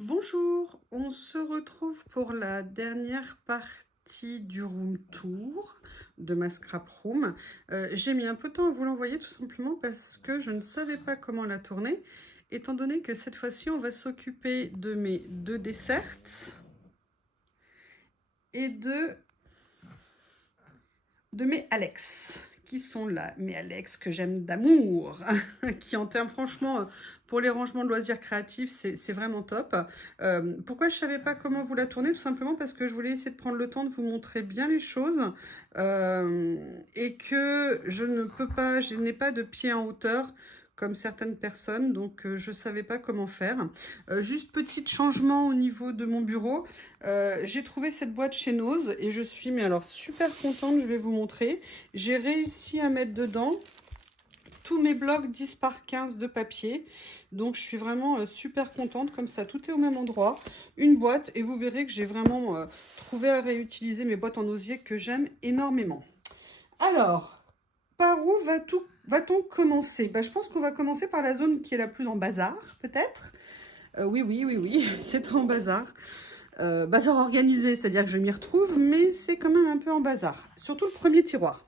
Bonjour, on se retrouve pour la dernière partie du room tour de ma scrap room. J'ai mis un peu de temps à vous l'envoyer tout simplement parce que je ne savais pas comment la tourner, étant donné que cette fois-ci on va s'occuper de mes deux desserts et de mes Alex, qui sont là, mes Alex que j'aime d'amour, qui en termes franchement, pour les rangements de loisirs créatifs, c'est vraiment top. Pourquoi je ne savais pas comment vous la tourner? Tout simplement parce que je voulais essayer de prendre le temps de vous montrer bien les choses et que je ne peux pas, je n'ai pas de pied en hauteur comme certaines personnes, donc je ne savais pas comment faire. Juste petit changement au niveau de mon bureau. J'ai trouvé cette boîte chez Nose et je suis mais alors super contente, je vais vous montrer. J'ai réussi à mettre dedans tous mes blocs 10 par 15 de papier. Donc je suis vraiment super contente, comme ça tout est au même endroit. Une boîte et vous verrez que j'ai vraiment trouvé à réutiliser mes boîtes en osier que j'aime énormément. Alors, par où va-t-on commencer? Je pense qu'on va commencer par la zone qui est la plus en bazar, peut-être. Oui, c'est en bazar. Bazar organisé, c'est-à-dire que je m'y retrouve, mais c'est quand même un peu en bazar. Surtout le premier tiroir.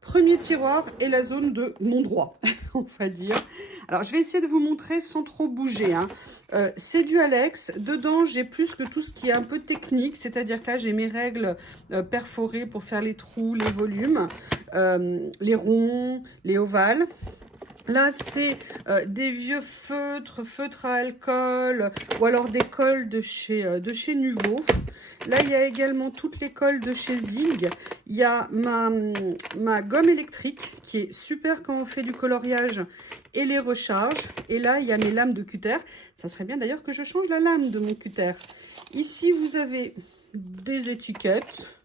Premier tiroir est la zone de mon droit, on va dire. Alors, je vais essayer de vous montrer sans trop bouger. C'est du Alex. Dedans, j'ai plus que tout ce qui est un peu technique, c'est-à-dire que là, j'ai mes règles perforées pour faire les trous, les volumes, les ronds, les ovales. Là, c'est des vieux feutres à alcool ou alors des colles de chez Nuvo. Là, il y a également toutes les colles de chez Zig. Il y a ma gomme électrique qui est super quand on fait du coloriage et les recharges. Et là, il y a mes lames de cutter. Ça serait bien d'ailleurs que je change la lame de mon cutter. Ici, vous avez des étiquettes.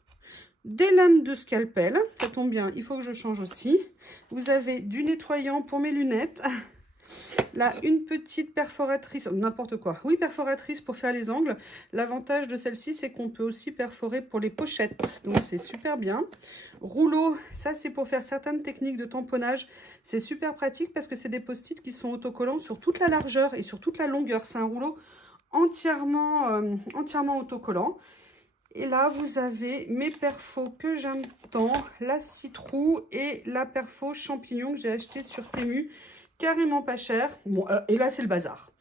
Des lames de scalpel, ça tombe bien, il faut que je change aussi. Vous avez du nettoyant pour mes lunettes. Là, une petite perforatrice, n'importe quoi. Oui, perforatrice pour faire les angles. L'avantage de celle-ci, c'est qu'on peut aussi perforer pour les pochettes. Donc, c'est super bien. Rouleau, ça, c'est pour faire certaines techniques de tamponnage. C'est super pratique parce que c'est des post-it qui sont autocollants sur toute la largeur et sur toute la longueur. C'est un rouleau entièrement autocollant. Et là, vous avez mes perfos que j'aime tant, la citrou et la perfo champignon que j'ai acheté sur Temu, carrément pas cher. Bon, et là, c'est le bazar.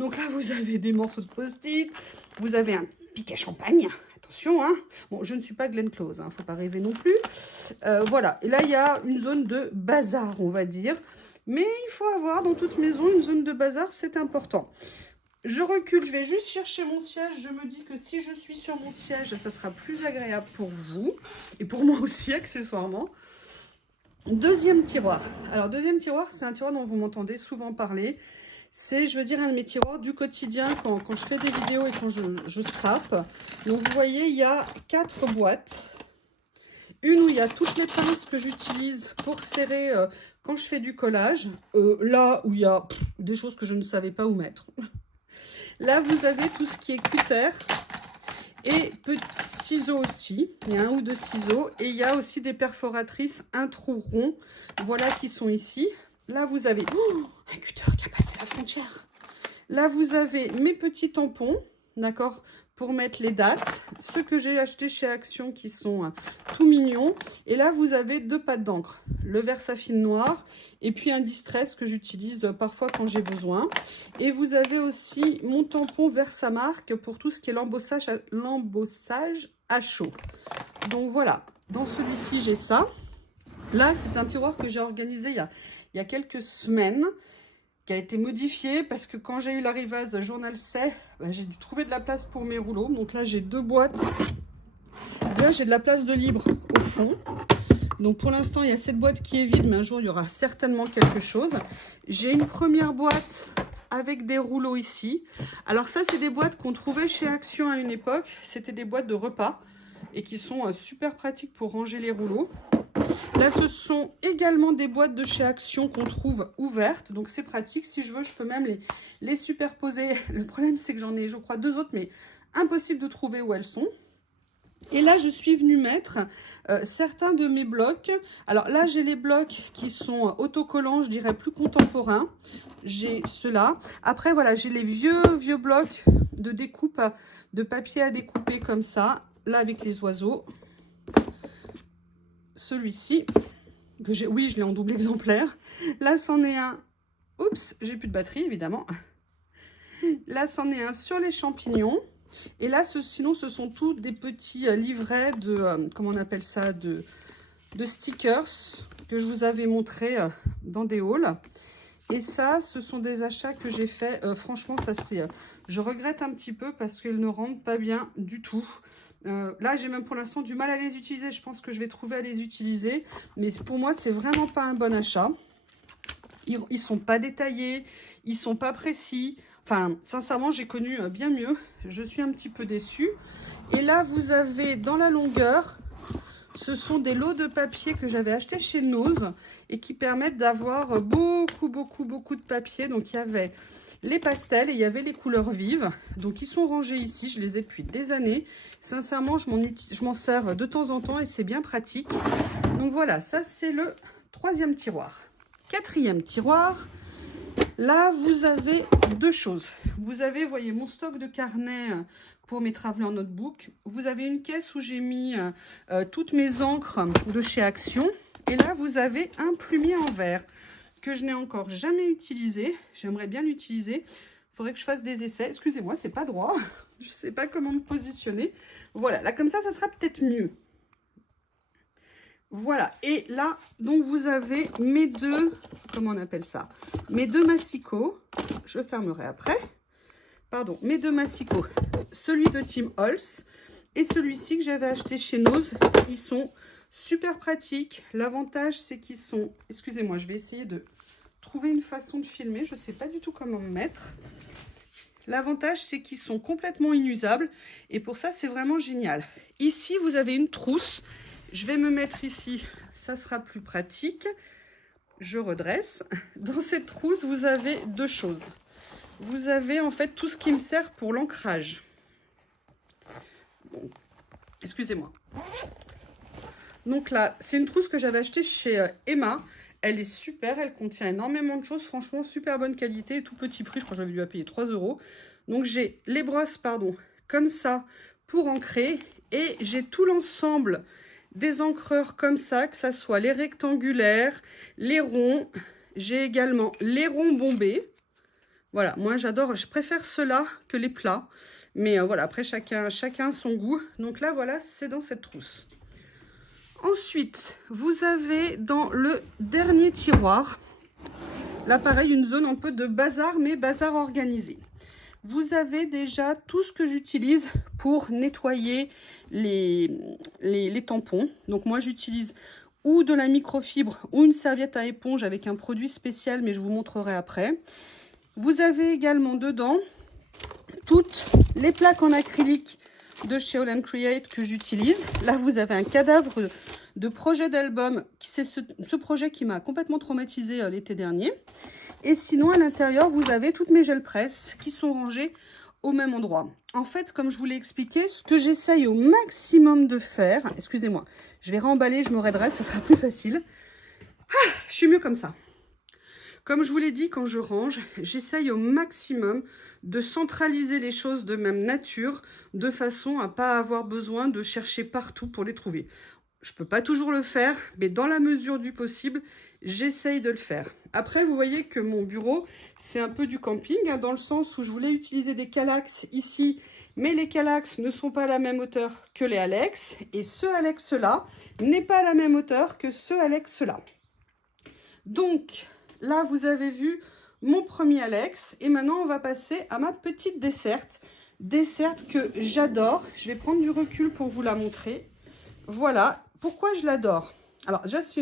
Donc là, vous avez des morceaux de post-it, vous avez un piquet champagne, attention, hein. Bon, je ne suis pas Glenn Close, hein, faut pas rêver non plus. Voilà, et là, il y a une zone de bazar, on va dire. Mais il faut avoir dans toute maison une zone de bazar, c'est important. Je recule, je vais juste chercher mon siège. Je me dis que si je suis sur mon siège, ça sera plus agréable pour vous. Et pour moi aussi, accessoirement. Deuxième tiroir. Alors, deuxième tiroir, c'est un tiroir dont vous m'entendez souvent parler. C'est, je veux dire, un de mes tiroirs du quotidien quand je fais des vidéos et quand je scrape. Donc, vous voyez, il y a 4 boîtes. Une où il y a toutes les pinces que j'utilise pour serrer quand je fais du collage. Là où il y a des choses que je ne savais pas où mettre. Là, vous avez tout ce qui est cutter et petits ciseaux aussi. Il y a un ou deux ciseaux. Et il y a aussi des perforatrices, un trou rond. Voilà qui sont ici. Là, vous avez un cutter qui a passé la frontière. Là, vous avez mes petits tampons, d'accord, pour mettre les dates. Ceux que j'ai achetés chez Action qui sont tout mignons. Et là, vous avez 2 pattes d'encre. Le Versafine noir et puis un Distress que j'utilise parfois quand j'ai besoin. Et vous avez aussi mon tampon Versamark pour tout ce qui est l'embossage à chaud. Donc voilà, dans celui-ci, j'ai ça. Là, c'est un tiroir que j'ai organisé il y a quelques semaines, qui a été modifié parce que quand j'ai eu l'arrivage Journal C, j'ai dû trouver de la place pour mes rouleaux. Donc là, j'ai 2 boîtes. Là, j'ai de la place de libre au fond. Donc pour l'instant, il y a cette boîte qui est vide, mais un jour, il y aura certainement quelque chose. J'ai une première boîte avec des rouleaux ici. Alors ça, c'est des boîtes qu'on trouvait chez Action à une époque. C'était des boîtes de repas et qui sont super pratiques pour ranger les rouleaux. Là, ce sont également des boîtes de chez Action qu'on trouve ouvertes. Donc, c'est pratique. Si je veux, je peux même les superposer. Le problème, c'est que j'en ai, je crois, 2 autres, mais impossible de trouver où elles sont. Et là, je suis venue mettre certains de mes blocs. Alors là, j'ai les blocs qui sont autocollants, je dirais plus contemporains. J'ai ceux-là. Après, voilà, j'ai les vieux blocs de découpe, de papier à découper comme ça. Là, avec les oiseaux. Celui-ci, oui, je l'ai en double exemplaire. Là, c'en est un. Oups, j'ai plus de batterie, évidemment. Là, c'en est un sur les champignons. Et là, sinon, ce sont tous des petits livrets de, comment on appelle ça, de stickers que je vous avais montré dans des hauls. Et ça, ce sont des achats que j'ai fait. Franchement, ça c'est, je regrette un petit peu parce qu'ils ne rendent pas bien du tout. Là, j'ai même pour l'instant du mal à les utiliser. Je pense que je vais trouver à les utiliser. Mais pour moi, c'est vraiment pas un bon achat. Ils sont pas détaillés, ils sont pas précis. Enfin, sincèrement, j'ai connu bien mieux. Je suis un petit peu déçue. Et là, vous avez dans la longueur, ce sont des lots de papier que j'avais achetés chez Nose et qui permettent d'avoir beaucoup de papier. Donc, il y avait les pastels et il y avait les couleurs vives. Donc, ils sont rangés ici. Je les ai depuis des années. Sincèrement, je m'en sers de temps en temps et c'est bien pratique. Donc, voilà, ça, c'est le 3e tiroir. 4e tiroir. Là, vous avez deux choses. Vous avez, voyez, mon stock de carnets pour mes travelers notebook. Vous avez une caisse où j'ai mis toutes mes encres de chez Action. Et là, vous avez un plumier en verre que je n'ai encore jamais utilisé. J'aimerais bien l'utiliser. Il faudrait que je fasse des essais. Excusez-moi, c'est pas droit. Je ne sais pas comment me positionner. Voilà, là, comme ça sera peut-être mieux. Voilà, et là, donc vous avez mes deux, comment on appelle ça? Mes deux massicots, je fermerai après. Pardon, mes deux massicots, celui de Tim Holtz et celui-ci que j'avais acheté chez Nose. Ils sont super pratiques. L'avantage, c'est qu'ils sont, excusez-moi, je vais essayer de trouver une façon de filmer. Je ne sais pas du tout comment me mettre. L'avantage, c'est qu'ils sont complètement inusables et pour ça, c'est vraiment génial. Ici, vous avez une trousse. Je vais me mettre ici, ça sera plus pratique. Je redresse. Dans cette trousse, vous avez deux choses. Vous avez en fait tout ce qui me sert pour l'ancrage. Bon, excusez-moi. Donc là, c'est une trousse que j'avais achetée chez Emma. Elle est super, elle contient énormément de choses. Franchement, super bonne qualité, tout petit prix. Je crois que j'avais dû la payer 3 €. Donc j'ai les brosses, pardon, comme ça pour ancrer. Et j'ai tout l'ensemble des encreurs comme ça, que ça soit les rectangulaires, les ronds. J'ai également les ronds bombés. Voilà, moi j'adore, je préfère ceux-là que les plats. Mais voilà, après chacun son goût. Donc là, voilà, c'est dans cette trousse. Ensuite, vous avez dans le dernier tiroir, là pareil, une zone un peu de bazar, mais bazar organisé. Vous avez déjà tout ce que j'utilise pour nettoyer les tampons. Donc moi, j'utilise ou de la microfibre ou une serviette à éponge avec un produit spécial, mais je vous montrerai après. Vous avez également dedans toutes les plaques en acrylique de chez All & Create que j'utilise. Là, vous avez un cadavre de projet d'album. C'est ce projet qui m'a complètement traumatisé l'été dernier. Et sinon, à l'intérieur, vous avez toutes mes gels presse qui sont rangées au même endroit. En fait, comme je vous l'ai expliqué, ce que j'essaye au maximum de faire... Excusez-moi, je vais remballer, je me redresse, ça sera plus facile. Ah, je suis mieux comme ça. Comme je vous l'ai dit, quand je range, j'essaye au maximum de centraliser les choses de même nature, de façon à ne pas avoir besoin de chercher partout pour les trouver. Je ne peux pas toujours le faire, mais dans la mesure du possible, j'essaye de le faire. Après, vous voyez que mon bureau, c'est un peu du camping, hein, dans le sens où je voulais utiliser des Kallax ici, mais les Kallax ne sont pas à la même hauteur que les Alex, et ce Alex-là n'est pas à la même hauteur que ce Alex-là. Donc, là, vous avez vu mon premier Alex, et maintenant, on va passer à ma petite desserte. Desserte que j'adore. Je vais prendre du recul pour vous la montrer. Voilà. Pourquoi je l'adore? Alors déjà, c'est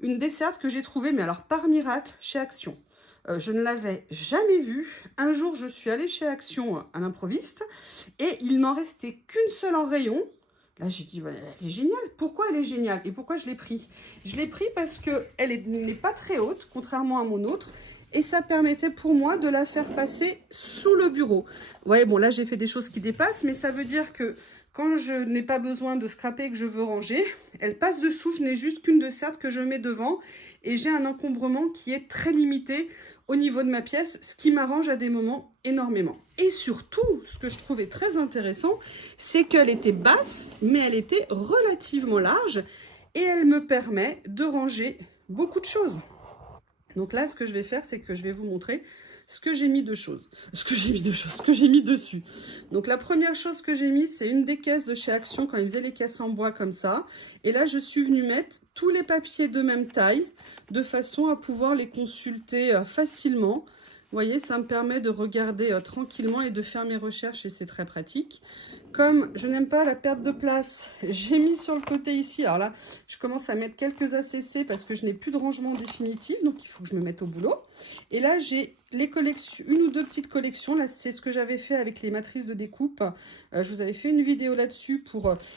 une desserte que j'ai trouvée, mais alors par miracle, chez Action. Je ne l'avais jamais vue. Un jour, je suis allée chez Action à l'improviste et il n'en restait qu'une seule en rayon. Là, j'ai dit, bah, elle est géniale. Pourquoi elle est géniale et pourquoi je l'ai pris? Je l'ai pris parce qu'elle n'est pas très haute, contrairement à mon autre. Et ça permettait pour moi de la faire passer sous le bureau. Ouais, bon, là, j'ai fait des choses qui dépassent, mais ça veut dire que quand je n'ai pas besoin de scraper et que je veux ranger, elle passe dessous. Je n'ai juste qu'une de certes que je mets devant et j'ai un encombrement qui est très limité au niveau de ma pièce, ce qui m'arrange à des moments énormément. Et surtout, ce que je trouvais très intéressant, c'est qu'elle était basse, mais elle était relativement large et elle me permet de ranger beaucoup de choses. Donc là, ce que je vais faire, c'est que je vais vous montrer ce que j'ai mis de choses. Ce que j'ai mis dessus. Donc la première chose que j'ai mis, c'est une des caisses de chez Action quand ils faisaient les caisses en bois comme ça. Et là, je suis venue mettre tous les papiers de même taille de façon à pouvoir les consulter facilement. Vous voyez, ça me permet de regarder tranquillement et de faire mes recherches et c'est très pratique. Comme je n'aime pas la perte de place, j'ai mis sur le côté ici. Alors là, je commence à mettre quelques ACC parce que je n'ai plus de rangement définitif. Donc, il faut que je me mette au boulot. Et là, j'ai les collections, une ou deux petites collections. Là, c'est ce que j'avais fait avec les matrices de découpe. Je vous avais fait une vidéo là-dessus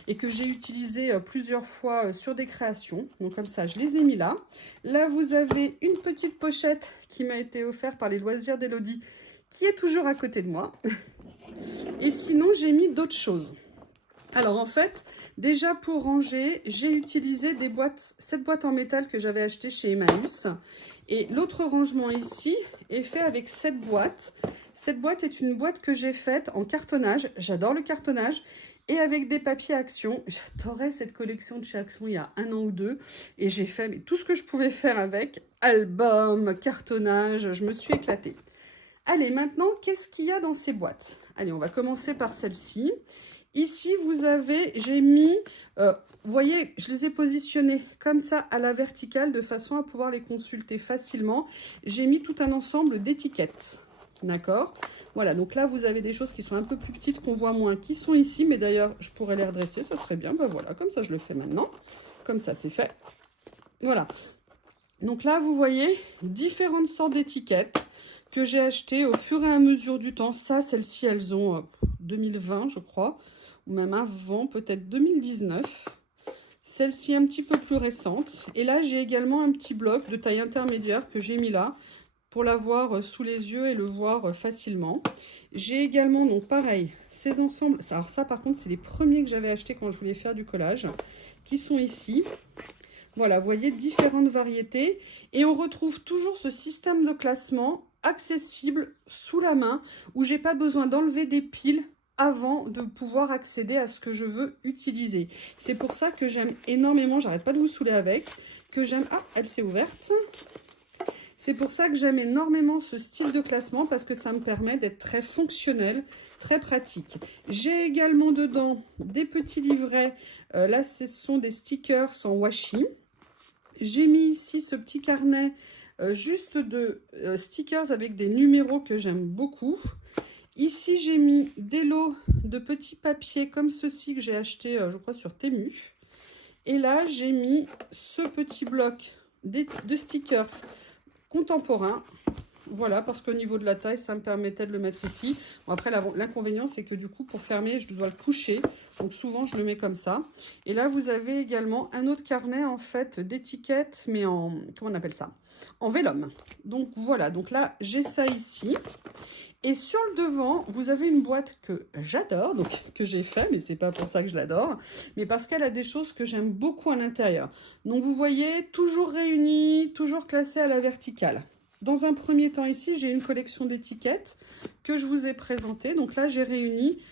et que j'ai utilisé plusieurs fois sur des créations. Donc, comme ça, je les ai mis là. Là, vous avez une petite pochette qui m'a été offerte par les loisirs d'Elodie, qui est toujours à côté de moi. Et sinon, j'ai mis d'autres choses. Alors, en fait, déjà pour ranger, j'ai utilisé cette boîte en métal que j'avais achetée chez Emmaüs. Et l'autre rangement ici est fait avec cette boîte. Cette boîte est une boîte que j'ai faite en cartonnage. J'adore le cartonnage. Et avec des papiers Action. J'adorais cette collection de chez Action il y a 1 an ou 2. Et j'ai fait tout ce que je pouvais faire avec. Album, cartonnage, je me suis éclatée. Allez, maintenant, qu'est-ce qu'il y a dans ces boîtes? Allez, on va commencer par celle-ci. Ici, vous avez, j'ai mis, vous voyez, je les ai positionnés comme ça à la verticale de façon à pouvoir les consulter facilement. J'ai mis tout un ensemble d'étiquettes. D'accord? Voilà, donc là, vous avez des choses qui sont un peu plus petites, qu'on voit moins, qui sont ici. Mais d'ailleurs, je pourrais les redresser, ça serait bien. Ben voilà, comme ça, je le fais maintenant. Comme ça, c'est fait. Voilà. Donc là, vous voyez, différentes sortes d'étiquettes que j'ai achetées au fur et à mesure du temps. Ça, celles-ci, elles ont 2020, je crois, ou même avant, peut-être 2019. Celle-ci un petit peu plus récente. Et là, j'ai également un petit bloc de taille intermédiaire que j'ai mis là pour l'avoir sous les yeux et le voir facilement. J'ai également, donc pareil, ces ensembles. Alors ça, par contre, c'est les premiers que j'avais achetés quand je voulais faire du collage, qui sont ici. Voilà, vous voyez, différentes variétés. Et on retrouve toujours ce système de classement accessible sous la main, où j'ai pas besoin d'enlever des piles avant de pouvoir accéder à ce que je veux utiliser. C'est pour ça que j'aime énormément, j'arrête pas de vous saouler avec, que j'aime... Ah, elle s'est ouverte. C'est pour ça que j'aime énormément ce style de classement, parce que ça me permet d'être très fonctionnel, très pratique. J'ai également dedans des petits livrets. Là, ce sont des stickers en washi. J'ai mis ici ce petit carnet juste de stickers avec des numéros que j'aime beaucoup. Ici, j'ai mis des lots de petits papiers comme ceci que j'ai acheté, je crois, sur Temu. Et là, j'ai mis ce petit bloc de stickers contemporains. Voilà, parce qu'au niveau de la taille, ça me permettait de le mettre ici. Bon, après, l'inconvénient, c'est que du coup, pour fermer, je dois le coucher. Donc, souvent, je le mets comme ça. Et là, vous avez également un autre carnet, en fait, d'étiquettes, mais en... Comment on appelle ça? En vélum. Donc, voilà. Donc là, j'ai ça ici. Et sur le devant, vous avez une boîte que j'adore, donc que j'ai fait, mais c'est pas pour ça que je l'adore, mais parce qu'elle a des choses que j'aime beaucoup à l'intérieur. Donc, vous voyez, toujours réunies, toujours classées à la verticale. Dans un premier temps ici, j'ai une collection d'étiquettes que je vous ai présentées. Donc là, j'ai réuni,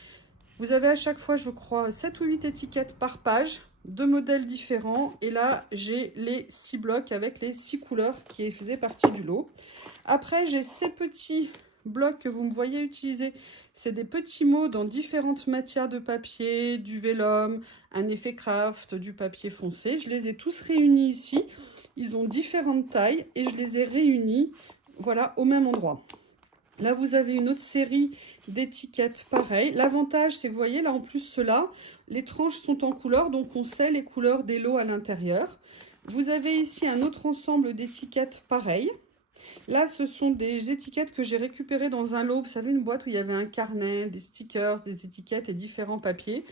vous avez à chaque fois, je crois, 7 ou 8 étiquettes par page, de modèles différents. Et là, j'ai les 6 blocs avec les 6 couleurs qui faisaient partie du lot. Après, j'ai ces petits blocs que vous me voyez utiliser. C'est des petits mots dans différentes matières de papier, du vélum, un effet craft, du papier foncé. Je les ai tous réunis ici. Ils ont différentes tailles et je les ai réunis, voilà, au même endroit. Là, vous avez une autre série d'étiquettes pareilles. L'avantage, c'est que vous voyez, là, en plus, ceux-là, les tranches sont en couleur, donc on sait les couleurs des lots à l'intérieur. Vous avez ici un autre ensemble d'étiquettes pareilles. Là, ce sont des étiquettes que j'ai récupérées dans un lot. Vous savez, une boîte où il y avait un carnet, des stickers, des étiquettes et différents papiers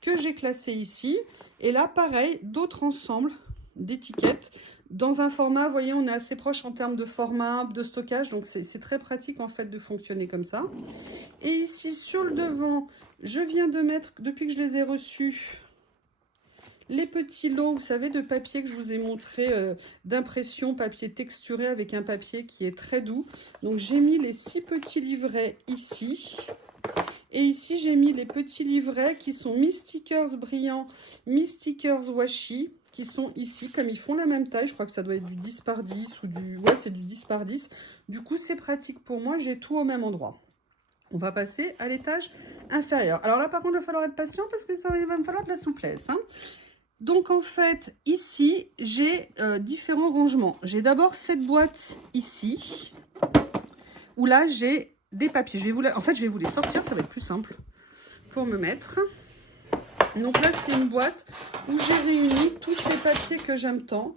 que j'ai classés ici. Et là, pareil, d'autres ensembles d'étiquettes dans un format, vous voyez, on est assez proche en termes de format, de stockage, donc c'est très pratique en fait de fonctionner comme ça. Et ici sur le devant, je viens de mettre, depuis que je les ai reçus, les petits lots, vous savez, de papier que je vous ai montré, d'impression, papier texturé avec un papier qui est très doux. Donc j'ai mis les 6 petits livrets ici. Et ici, j'ai mis les petits livrets qui sont mi-stickers brillants, mi-stickers washi, qui sont ici, comme ils font la même taille. Je crois que ça doit être du 10 par 10 ou du... Ouais, c'est du 10 par 10. Du coup, c'est pratique pour moi, j'ai tout au même endroit. On va passer à l'étage inférieur. Alors là, par contre, il va falloir être patient parce que il va me falloir de la souplesse, hein. Donc, en fait, ici, j'ai différents rangements. J'ai d'abord cette boîte ici, où là, j'ai des papiers. En fait, je vais vous les sortir, ça va être plus simple pour me mettre. Donc là, c'est une boîte où j'ai réuni tous ces papiers que j'aime tant.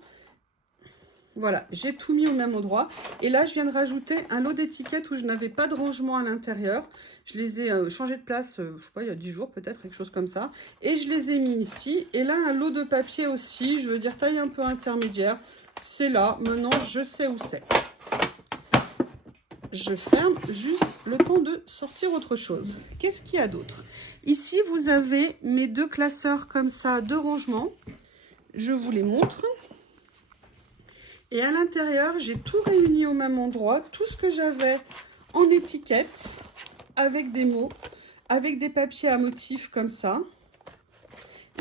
Voilà, j'ai tout mis au même endroit. Et là, je viens de rajouter un lot d'étiquettes où je n'avais pas de rangement à l'intérieur. Je les ai changés de place, je sais pas, il y a 10 jours peut-être, quelque chose comme ça. Et je les ai mis ici. Et là, un lot de papier aussi, je veux dire taille un peu intermédiaire. C'est là, maintenant, je sais où c'est. Je ferme juste le temps de sortir autre chose. Qu'est-ce qu'il y a d'autre? Ici, vous avez mes 2 classeurs comme ça de rangement. Je vous les montre. Et à l'intérieur, j'ai tout réuni au même endroit. Tout ce que j'avais en étiquette, avec des mots, avec des papiers à motifs comme ça.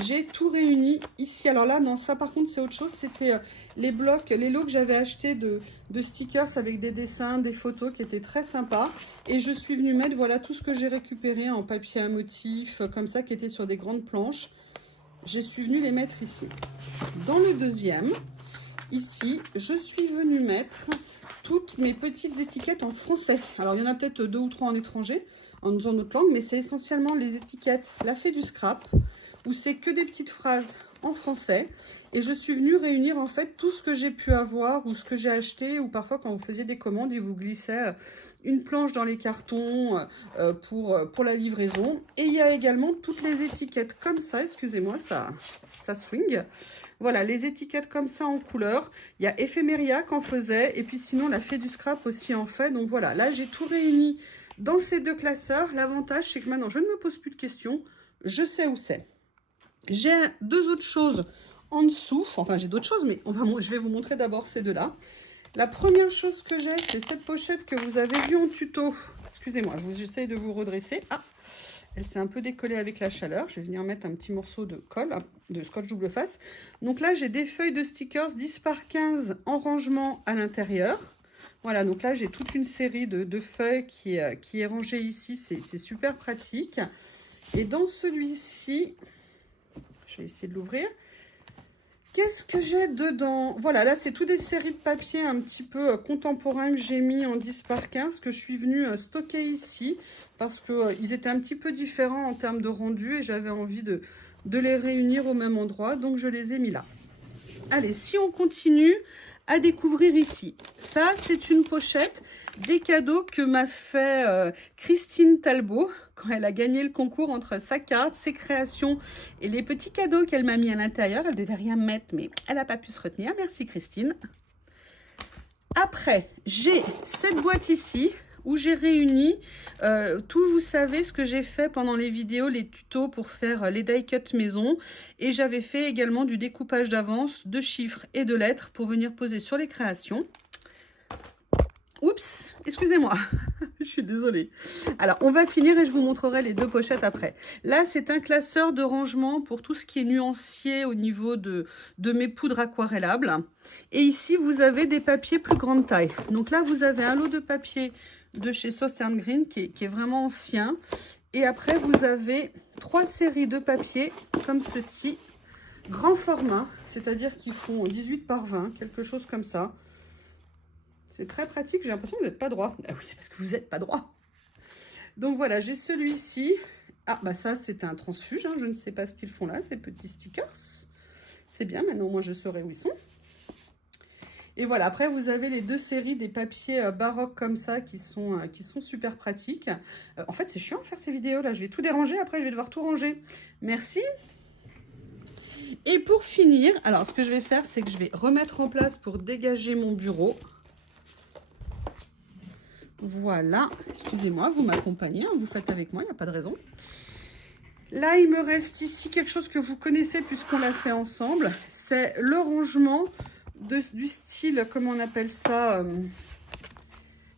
J'ai tout réuni ici. Alors là, non, ça par contre, c'est autre chose. C'était les blocs, les lots que j'avais achetés de stickers avec des dessins, des photos qui étaient très sympas. Et je suis venue mettre, voilà, tout ce que j'ai récupéré en papier à motifs, comme ça, qui était sur des grandes planches. Je suis venue les mettre ici. Dans le deuxième, ici, je suis venue mettre toutes mes petites étiquettes en français. Alors, il y en a peut-être 2 ou 3 en étranger, en autre langue, mais c'est essentiellement les étiquettes La Fée du Scrap, où c'est que des petites phrases en français. Et je suis venue réunir en fait tout ce que j'ai pu avoir ou ce que j'ai acheté, ou parfois quand vous faisiez des commandes, ils vous glissaient une planche dans les cartons pour la livraison. Et il y a également toutes les étiquettes comme ça, excusez-moi, ça swing. Voilà, les étiquettes comme ça en couleur. Il y a Ephemeria qui en faisait, et puis sinon la Fée du Scrap aussi en fait. Donc voilà, là j'ai tout réuni dans ces 2 classeurs. L'avantage, c'est que maintenant je ne me pose plus de questions, je sais où c'est. J'ai 2 autres choses en dessous, enfin j'ai d'autres choses, mais je vais vous montrer d'abord ces 2-là. La première chose que j'ai, c'est cette pochette que vous avez vue en tuto. Excusez-moi, j'essaye de vous redresser. Ah, elle s'est un peu décollée avec la chaleur. Je vais venir mettre un petit morceau de colle, de scotch double face. Donc là, j'ai des feuilles de stickers 10 par 15 en rangement à l'intérieur. Voilà, donc là, j'ai toute une série de feuilles qui est rangée ici. C'est super pratique. Et dans celui-ci, je vais essayer de l'ouvrir. Qu'est-ce que j'ai dedans? Voilà, là, c'est toutes des séries de papiers un petit peu contemporains que j'ai mis en 10 par 15, que je suis venue stocker ici, parce qu'ils étaient un petit peu différents en termes de rendu, et j'avais envie de les réunir au même endroit, donc je les ai mis là. Allez, si on continue à découvrir ici. Ça, c'est une pochette des cadeaux que m'a fait Christine Talbot quand elle a gagné le concours entre sa carte, ses créations et les petits cadeaux qu'elle m'a mis à l'intérieur. Elle devait rien mettre, mais elle n'a pas pu se retenir. Merci Christine. Après, j'ai cette boîte ici où j'ai réuni tout, vous savez, ce que j'ai fait pendant les vidéos, les tutos pour faire les die cut maison. Et j'avais fait également du découpage d'avance de chiffres et de lettres pour venir poser sur les créations. Oups, excusez-moi, je suis désolée. Alors, on va finir et je vous montrerai les 2 pochettes après. Là, c'est un classeur de rangement pour tout ce qui est nuancier au niveau de mes poudres aquarellables. Et ici, vous avez des papiers plus grande taille. Donc là, vous avez un lot de papier de chez Southern Green qui est vraiment ancien. Et après, vous avez 3 séries de papiers comme ceci, grand format, c'est-à-dire qu'ils font 18 par 20, quelque chose comme ça. C'est très pratique, j'ai l'impression que vous n'êtes pas droit. Ah oui, c'est parce que vous n'êtes pas droit. Donc voilà, j'ai celui-ci. Ah, bah ça, c'est un transfuge, hein. Je ne sais pas ce qu'ils font là, ces petits stickers. C'est bien, maintenant, moi, je saurai où ils sont. Et voilà, après, vous avez les 2 séries des papiers baroques comme ça qui sont super pratiques. En fait, c'est chiant de faire ces vidéos-là. Je vais tout déranger, après, je vais devoir tout ranger. Merci. Et pour finir, alors ce que je vais faire, c'est que je vais remettre en place pour dégager mon bureau. Voilà, excusez-moi, vous m'accompagnez, hein, vous faites avec moi, il n'y a pas de raison. Là, il me reste ici quelque chose que vous connaissez puisqu'on l'a fait ensemble. C'est le rangement du style, comment on appelle ça,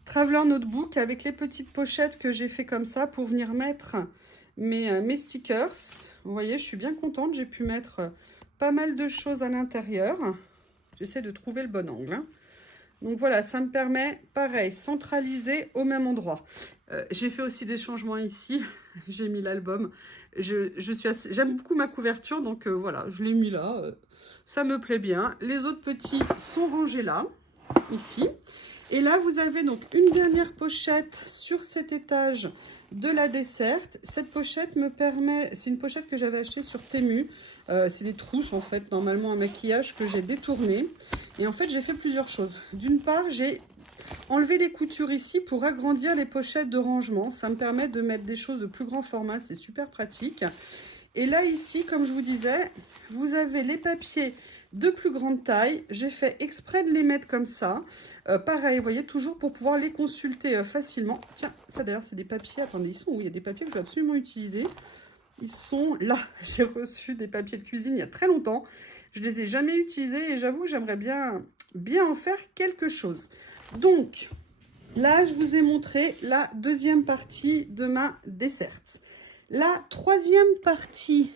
Traveler Notebook, avec les petites pochettes que j'ai fait comme ça pour venir mettre mes stickers. Vous voyez, je suis bien contente, j'ai pu mettre pas mal de choses à l'intérieur. J'essaie de trouver le bon angle, hein. Donc voilà, ça me permet, pareil, centraliser au même endroit. J'ai fait aussi des changements ici. J'ai mis l'album. J'aime beaucoup ma couverture, donc voilà, je l'ai mis là. Ça me plaît bien. Les autres petits sont rangés là, ici. Et là, vous avez donc une dernière pochette sur cet étage de la desserte. Cette pochette me permet... C'est une pochette que j'avais achetée sur Temu. C'est des trousses, en fait, normalement, un maquillage que j'ai détourné. Et en fait, j'ai fait plusieurs choses. D'une part, j'ai enlevé les coutures ici pour agrandir les pochettes de rangement. Ça me permet de mettre des choses de plus grand format. C'est super pratique. Et là, ici, comme je vous disais, vous avez les papiers de plus grande taille. J'ai fait exprès de les mettre comme ça. Pareil, vous voyez, toujours pour pouvoir les consulter facilement. Tiens, ça d'ailleurs, c'est des papiers. Attendez, ils sont où? Il y a des papiers que je vais absolument utiliser. Ils sont là. J'ai reçu des papiers de cuisine il y a très longtemps. Je ne les ai jamais utilisés et j'avoue, j'aimerais bien en faire quelque chose. Donc, là, je vous ai montré la deuxième partie de ma desserte. La troisième partie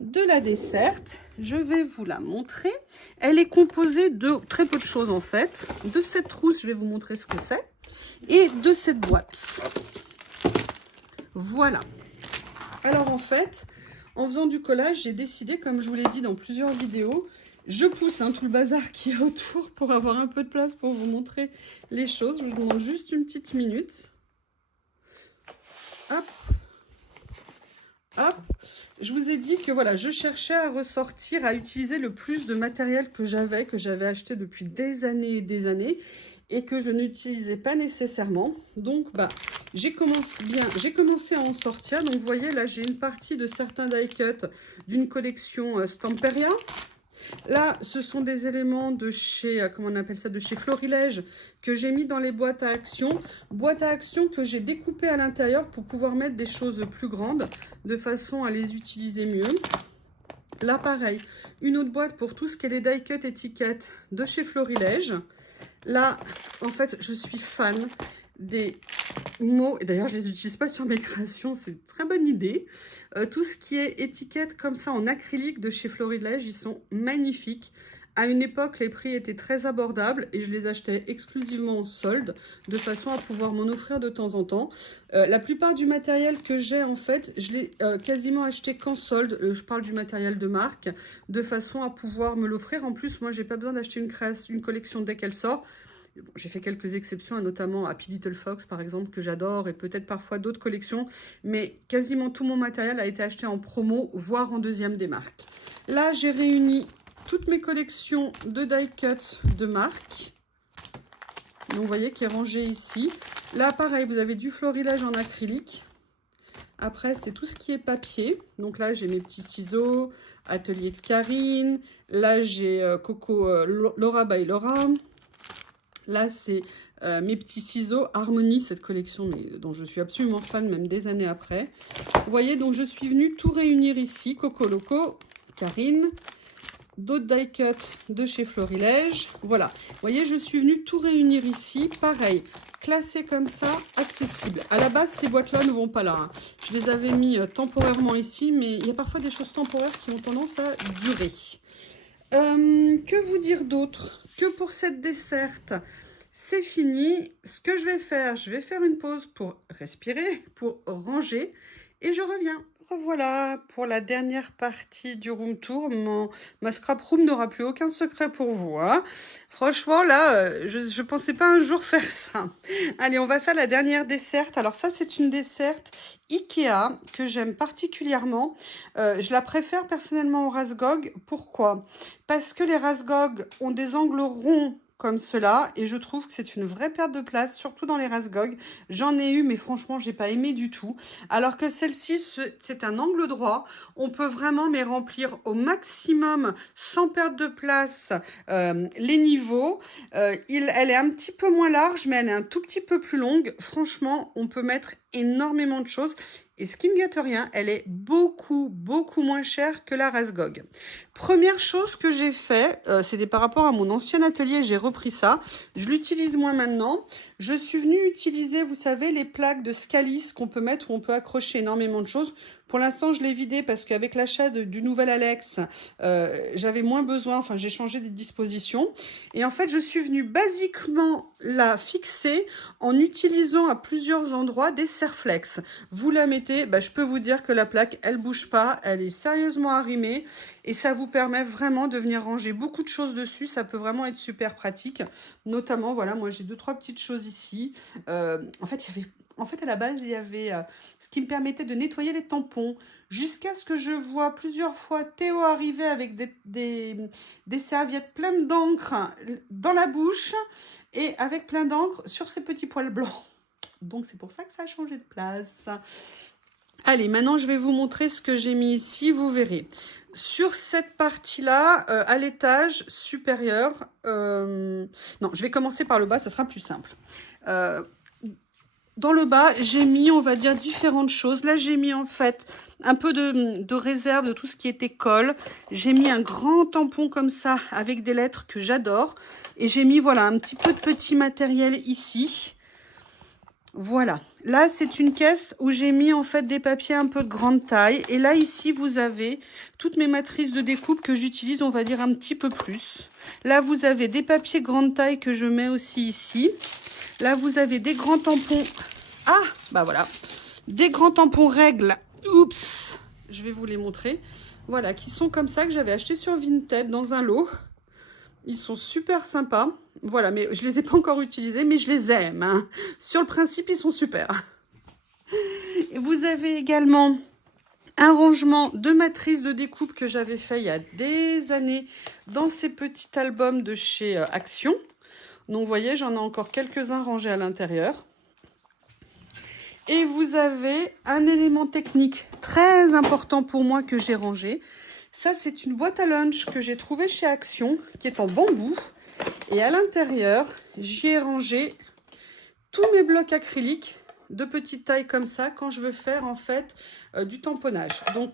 de la desserte, je vais vous la montrer. Elle est composée de très peu de choses en fait. De cette trousse, je vais vous montrer ce que c'est. Et de cette boîte. Voilà. Alors en fait, en faisant du collage, j'ai décidé, comme je vous l'ai dit dans plusieurs vidéos, je pousse tout le bazar qui est autour pour avoir un peu de place pour vous montrer les choses. Je vous demande juste une petite minute. Hop. Hop. Je vous ai dit que voilà, je cherchais à ressortir, à utiliser le plus de matériel que j'avais acheté depuis des années et des années et que je n'utilisais pas nécessairement. Donc, j'ai commencé à en sortir. Donc, vous voyez, là, j'ai une partie de certains die cuts d'une collection Stamperia. Là, ce sont des éléments de chez, comment on appelle ça, de chez Florilège que j'ai mis dans les boîtes à action. Boîtes à action que j'ai découpées à l'intérieur pour pouvoir mettre des choses plus grandes de façon à les utiliser mieux. Là, pareil, une autre boîte pour tout ce qui est les die cut étiquettes de chez Florilège. Là, en fait, je suis fan des mots, et d'ailleurs je les utilise pas sur mes créations, c'est une très bonne idée. Tout ce qui est étiquette comme ça en acrylique de chez Florilège, ils sont magnifiques. À une époque, les prix étaient très abordables et je les achetais exclusivement en solde de façon à pouvoir m'en offrir de temps en temps. La plupart du matériel que j'ai, en fait, je l'ai quasiment acheté qu'en solde. Je parle du matériel de marque, de façon à pouvoir me l'offrir. En plus, moi, j'ai pas besoin d'acheter une collection dès qu'elle sort. Bon, j'ai fait quelques exceptions, notamment Happy Little Fox, par exemple, que j'adore, et peut-être parfois d'autres collections. Mais quasiment tout mon matériel a été acheté en promo, voire en deuxième des marques. Là, j'ai réuni toutes mes collections de die cut de marque. Donc, vous voyez, qui est rangé ici. Là, pareil, vous avez du florilège en acrylique. Après, c'est tout ce qui est papier. Donc là, j'ai mes petits ciseaux, Atelier de Karine. Là, j'ai Laura by Laura. Là, c'est mes petits ciseaux Harmonie, cette collection dont je suis absolument fan, même des années après. Vous voyez, donc je suis venue tout réunir ici. Coco Loco, Karine, d'autres die cut de chez Florilège. Voilà, vous voyez, je suis venue tout réunir ici. Pareil, classé comme ça, accessible. À la base, ces boîtes-là ne vont pas là, hein. Je les avais mis temporairement ici, mais il y a parfois des choses temporaires qui ont tendance à durer. Que vous dire d'autre? Que pour cette desserte, c'est fini. Ce que je vais faire une pause pour respirer, pour ranger, et je reviens. Voilà pour la dernière partie du room tour. Ma scrap room n'aura plus aucun secret pour vous, hein. Franchement, là, je ne pensais pas un jour faire ça. Allez, on va faire la dernière desserte. Alors ça, c'est une desserte Ikea que j'aime particulièrement. Je la préfère personnellement au Ras Gog. Pourquoi? Parce que les Ras Gog ont des angles ronds comme cela et je trouve que c'est une vraie perte de place, surtout dans les Razgog. J'en ai eu, mais franchement, j'ai pas aimé du tout. Alors que celle-ci, c'est un angle droit. On peut vraiment les remplir au maximum sans perdre de place les niveaux. Elle est un petit peu moins large, mais elle est un tout petit peu plus longue. Franchement, on peut mettre énormément de choses. Et ce qui ne gâte rien, elle est beaucoup moins chère que la Razgog. Première chose que j'ai fait, c'était par rapport à mon ancien atelier, j'ai repris ça. Je l'utilise moins maintenant. Je suis venue utiliser, vous savez, les plaques de Scalis qu'on peut mettre où on peut accrocher énormément de choses. Pour l'instant, je l'ai vidé parce qu'avec l'achat du nouvel Alex, j'avais moins besoin, enfin j'ai changé des dispositions. Et en fait, je suis venue basiquement la fixer en utilisant à plusieurs endroits des serflex. Vous la mettez, je peux vous dire que la plaque, elle bouge pas, elle est sérieusement arrimée et ça vous permet vraiment de venir ranger beaucoup de choses dessus. Ça peut vraiment être super pratique. Notamment, voilà, moi j'ai 2-3 petites choses ici. En fait, à la base, il y avait ce qui me permettait de nettoyer les tampons jusqu'à ce que je vois plusieurs fois Théo arriver avec des serviettes pleines d'encre dans la bouche et avec plein d'encre sur ses petits poils blancs. Donc, c'est pour ça que ça a changé de place. Allez, maintenant, je vais vous montrer ce que j'ai mis ici. Vous verrez. Sur cette partie-là, à l'étage supérieur, non, je vais commencer par le bas, ça sera plus simple. Dans le bas, j'ai mis, on va dire, différentes choses. Là, j'ai mis en fait un peu de réserve de tout ce qui était colle. J'ai mis un grand tampon comme ça avec des lettres que j'adore. Et j'ai mis, voilà, un petit peu de petit matériel ici. Voilà. Là, c'est une caisse où j'ai mis en fait des papiers un peu de grande taille. Et là, ici, vous avez toutes mes matrices de découpe que j'utilise, on va dire, un petit peu plus. Là, vous avez des papiers grande taille que je mets aussi ici. Là, vous avez des grands tampons. Ah, bah voilà. Des grands tampons règles. Oups. Je vais vous les montrer. Voilà, qui sont comme ça, que j'avais acheté sur Vinted dans un lot. Ils sont super sympas. Voilà, mais je les ai pas encore utilisés, mais je les aime. Hein. Sur le principe, ils sont super. Et vous avez également un rangement de matrices de découpe que j'avais fait il y a des années dans ces petits albums de chez Action. Donc, vous voyez, j'en ai encore quelques-uns rangés à l'intérieur. Et vous avez un élément technique très important pour moi que j'ai rangé. Ça, c'est une boîte à lunch que j'ai trouvée chez Action, qui est en bambou. Et à l'intérieur, j'y ai rangé tous mes blocs acryliques de petite taille comme ça, quand je veux faire en fait du tamponnage. Donc,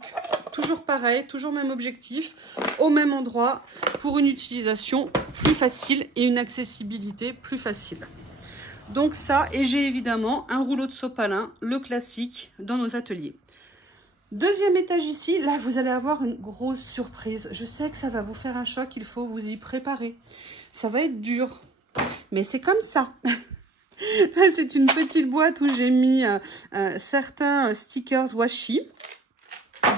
toujours pareil, toujours même objectif, au même endroit, pour une utilisation plus facile et une accessibilité plus facile. Donc ça, et j'ai évidemment un rouleau de sopalin, le classique, dans nos ateliers. Deuxième étage ici, là vous allez avoir une grosse surprise. Je sais que ça va vous faire un choc, il faut vous y préparer. Ça va être dur, mais c'est comme ça. Là c'est une petite boîte où j'ai mis certains stickers washi.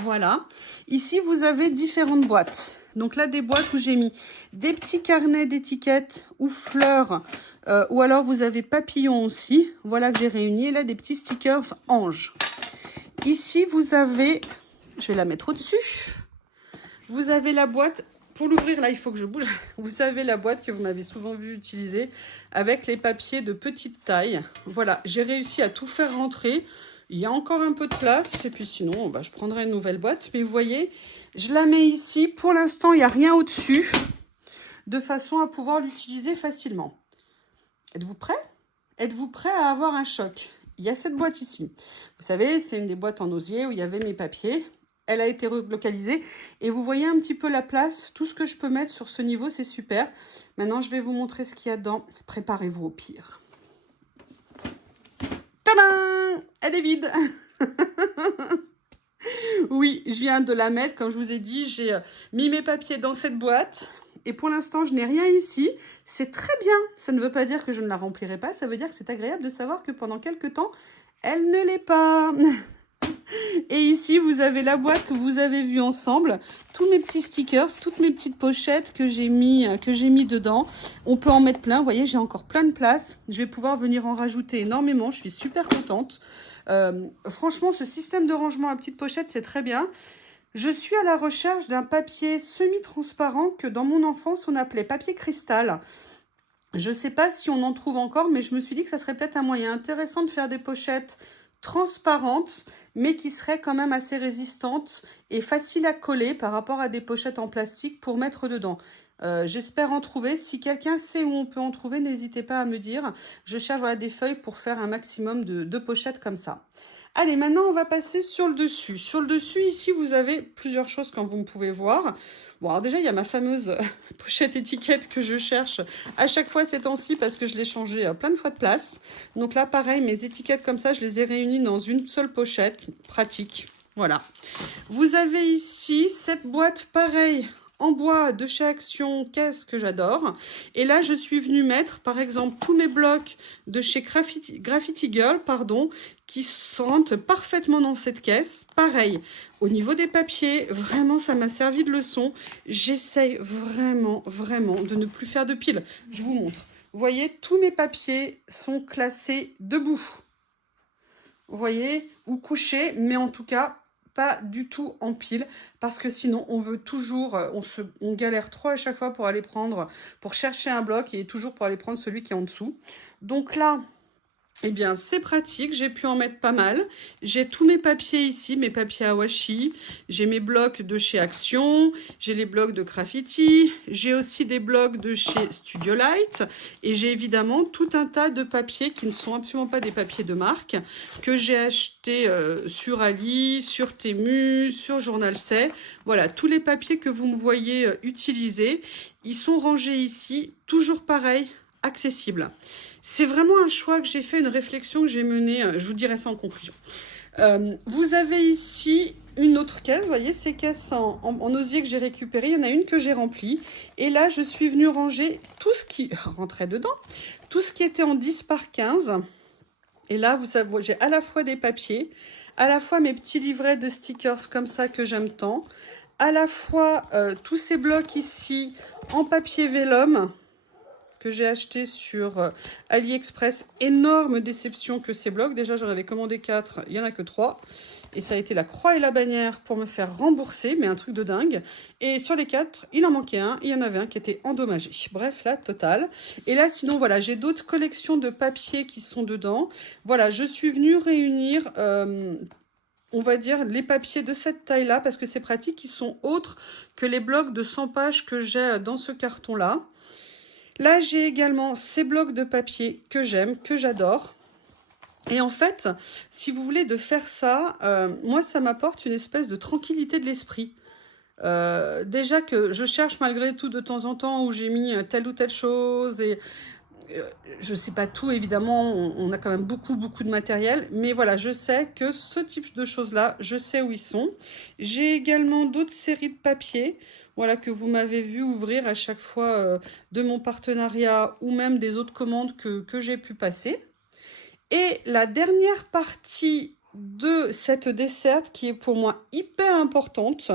Voilà. Ici vous avez différentes boîtes. Donc là, des boîtes où j'ai mis des petits carnets d'étiquettes ou fleurs, ou alors vous avez papillons aussi. Voilà que j'ai réuni. Et là, des petits stickers anges. Ici, vous avez, je vais la mettre au-dessus. Vous avez la boîte, pour l'ouvrir, là, il faut que je bouge. Vous avez la boîte que vous m'avez souvent vu utiliser avec les papiers de petite taille. Voilà, j'ai réussi à tout faire rentrer. Il y a encore un peu de place. Et puis sinon, je prendrai une nouvelle boîte. Mais vous voyez, je la mets ici. Pour l'instant, il n'y a rien au-dessus. De façon à pouvoir l'utiliser facilement. Êtes-vous prêts? Êtes-vous prêts à avoir un choc? Il y a cette boîte ici. Vous savez, c'est une des boîtes en osier où il y avait mes papiers. Elle a été relocalisée. Et vous voyez un petit peu la place. Tout ce que je peux mettre sur ce niveau, c'est super. Maintenant, je vais vous montrer ce qu'il y a dedans. Préparez-vous au pire. Tadam! Elle est vide. Oui, je viens de la mettre. Comme je vous ai dit, j'ai mis mes papiers dans cette boîte. Et pour l'instant, je n'ai rien ici. C'est très bien. Ça ne veut pas dire que je ne la remplirai pas. Ça veut dire que c'est agréable de savoir que pendant quelques temps, elle ne l'est pas. Et ici, vous avez la boîte où vous avez vu ensemble tous mes petits stickers, toutes mes petites pochettes que j'ai mis dedans. On peut en mettre plein. Vous voyez, j'ai encore plein de place. Je vais pouvoir venir en rajouter énormément. Je suis super contente. Franchement, ce système de rangement à petites pochettes, c'est très bien. Je suis à la recherche d'un papier semi-transparent que dans mon enfance, on appelait papier cristal. Je ne sais pas si on en trouve encore, mais je me suis dit que ça serait peut-être un moyen intéressant de faire des pochettes transparentes, mais qui seraient quand même assez résistantes et faciles à coller par rapport à des pochettes en plastique pour mettre dedans. J'espère en trouver. Si quelqu'un sait où on peut en trouver, n'hésitez pas à me dire. Je cherche voilà, des feuilles pour faire un maximum de pochettes comme ça. Allez, maintenant, on va passer sur le dessus. Sur le dessus, ici, vous avez plusieurs choses comme vous pouvez voir. Bon, alors déjà, il y a ma fameuse pochette étiquette que je cherche à chaque fois ces temps-ci parce que je l'ai changée plein de fois de place. Donc là, pareil, mes étiquettes comme ça, je les ai réunies dans une seule pochette. Pratique. Voilà. Vous avez ici cette boîte pareille en bois de chez Action, qu'est-ce que j'adore. Et là, je suis venue mettre, par exemple, tous mes blocs de chez Graffiti Girl, pardon, qui rentrent parfaitement dans cette caisse. Pareil, au niveau des papiers, vraiment, ça m'a servi de leçon. J'essaye vraiment, vraiment de ne plus faire de piles. Je vous montre. Vous voyez, tous mes papiers sont classés debout. Vous voyez, ou couchés, mais en tout cas, pas du tout en pile, parce que sinon on veut toujours, on galère trop à chaque fois pour aller prendre, pour chercher un bloc et toujours pour aller prendre celui qui est en dessous. Donc là, eh bien, c'est pratique, j'ai pu en mettre pas mal. J'ai tous mes papiers ici, mes papiers à washi. J'ai mes blocs de chez Action, j'ai les blocs de Graffiti, j'ai aussi des blocs de chez Studio Light. Et j'ai évidemment tout un tas de papiers qui ne sont absolument pas des papiers de marque, que j'ai achetés sur Ali, sur Temu, sur Journal C. Voilà, tous les papiers que vous me voyez utiliser, ils sont rangés ici, toujours pareil, accessibles. C'est vraiment un choix que j'ai fait, une réflexion que j'ai menée, je vous dirai ça en conclusion. Vous avez ici une autre caisse, vous voyez, ces caisses en osier que j'ai récupérées, il y en a une que j'ai remplie. Et là, je suis venue ranger tout ce qui rentrait dedans, tout ce qui était en 10 par 15. Et là, vous savez, j'ai à la fois des papiers, à la fois mes petits livrets de stickers comme ça que j'aime tant, à la fois tous ces blocs ici en papier vélum, que j'ai acheté sur AliExpress. Énorme déception que ces blocs. Déjà, j'en avais commandé 4, il n'y en a que 3. Et ça a été la croix et la bannière pour me faire rembourser, mais un truc de dingue. Et sur les 4, il en manquait un. Il y en avait un qui était endommagé. Bref, la totale. Et là, sinon, voilà, j'ai d'autres collections de papiers qui sont dedans. Voilà, je suis venue réunir... on va dire les papiers de cette taille-là, parce que c'est pratique, qui sont autres que les blocs de 100 pages que j'ai dans ce carton-là. Là, j'ai également ces blocs de papier que j'aime, que j'adore. Et en fait, si vous voulez de faire ça, moi, ça m'apporte une espèce de tranquillité de l'esprit. Déjà que je cherche malgré tout de temps en temps où j'ai mis telle ou telle chose et... je ne sais pas tout, évidemment, on a quand même beaucoup de matériel. Mais voilà, je sais que ce type de choses-là, je sais où ils sont. J'ai également d'autres séries de papiers. Voilà, que vous m'avez vu ouvrir à chaque fois de mon partenariat ou même des autres commandes que j'ai pu passer. Et la dernière partie de cette desserte qui est pour moi hyper importante,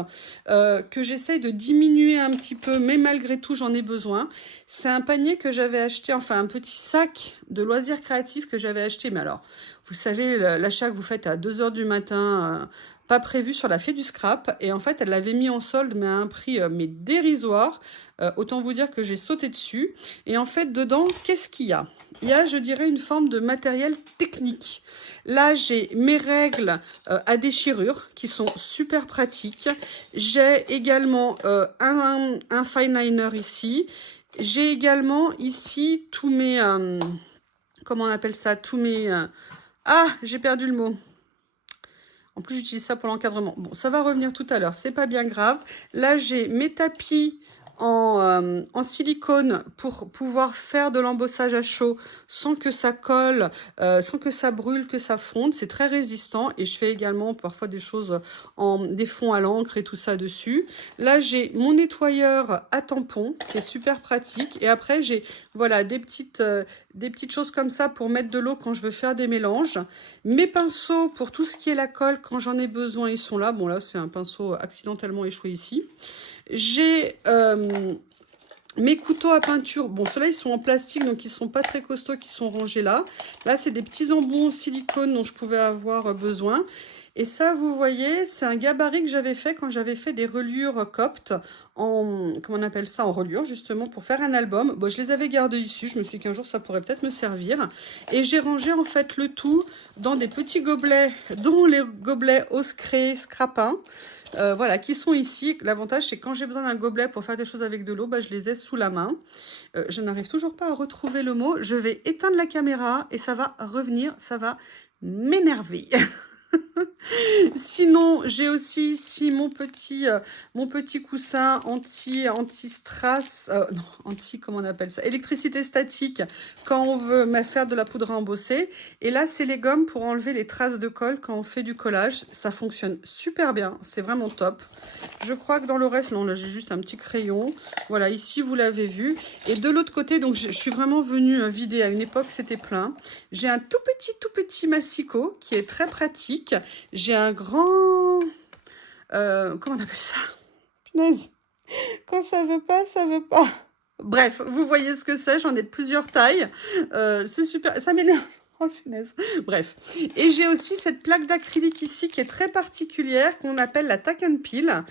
que j'essaye de diminuer un petit peu, mais malgré tout j'en ai besoin. C'est un panier que j'avais acheté, enfin un petit sac de loisirs créatifs que j'avais acheté. Mais alors, vous savez, l'achat que vous faites à 2 h du matin, pas prévu sur la Fée du Scrap. Et en fait, elle l'avait mis en solde, mais à un prix mais dérisoire. Autant vous dire que j'ai sauté dessus. Et en fait, dedans, qu'est-ce qu'il y a? Il y a, je dirais, une forme de matériel technique. Là, j'ai mes règles à déchirure qui sont super pratiques. J'ai également un fine liner ici. J'ai également ici tous mes... comment on appelle ça? Tous mes... ah, j'ai perdu le mot. En plus, j'utilise ça pour l'encadrement. Bon, ça va revenir tout à l'heure, c'est pas bien grave. Là, j'ai mes tapis en silicone pour pouvoir faire de l'embossage à chaud sans que ça colle, sans que ça brûle, que ça fonde. C'est très résistant et je fais également parfois des choses des fonds à l'encre et tout ça dessus. Là, j'ai mon nettoyeur à tampons qui est super pratique. Et après, j'ai voilà, des petites choses comme ça pour mettre de l'eau quand je veux faire des mélanges. Mes pinceaux pour tout ce qui est la colle, quand j'en ai besoin, ils sont là. Bon, là, c'est un pinceau accidentellement échoué ici. J'ai mes couteaux à peinture. Bon, ceux-là, ils sont en plastique, donc ils sont pas très costauds, qui sont rangés là. Là, c'est des petits embouts en silicone dont je pouvais avoir besoin. Et ça, vous voyez, c'est un gabarit que j'avais fait quand j'avais fait des reliures coptes en, comment on appelle ça, en reliure, justement, pour faire un album. Bon, je les avais gardés ici, je me suis dit qu'un jour, ça pourrait peut-être me servir. Et j'ai rangé, en fait, le tout dans des petits gobelets, dont les gobelets Oscré Scrapin. Voilà, qui sont ici. L'avantage, c'est que quand j'ai besoin d'un gobelet pour faire des choses avec de l'eau, bah, je les ai sous la main. Je n'arrive toujours pas à retrouver le mot. Je vais éteindre la caméra et ça va revenir, ça va m'énerver. Sinon, j'ai aussi ici mon petit coussin anti-strass, non, comment on appelle ça, électricité statique, quand on veut faire de la poudre à embosser. Et là, c'est les gommes pour enlever les traces de colle quand on fait du collage. Ça fonctionne super bien, c'est vraiment top. Je crois que dans le reste, non, là, j'ai juste un petit crayon. Voilà, ici, vous l'avez vu. Et de l'autre côté, donc, je suis vraiment venue vider. À une époque, c'était plein. J'ai un tout petit massicot qui est très pratique. J'ai un grand... comment on appelle ça? Punaise. Quand ça veut pas, ça veut pas. Bref, vous voyez ce que c'est. J'en ai plusieurs tailles. C'est super. Ça m'énerve. Oh, punaise. Bref. Et j'ai aussi cette plaque d'acrylique ici qui est très particulière, qu'on appelle la tack and peel.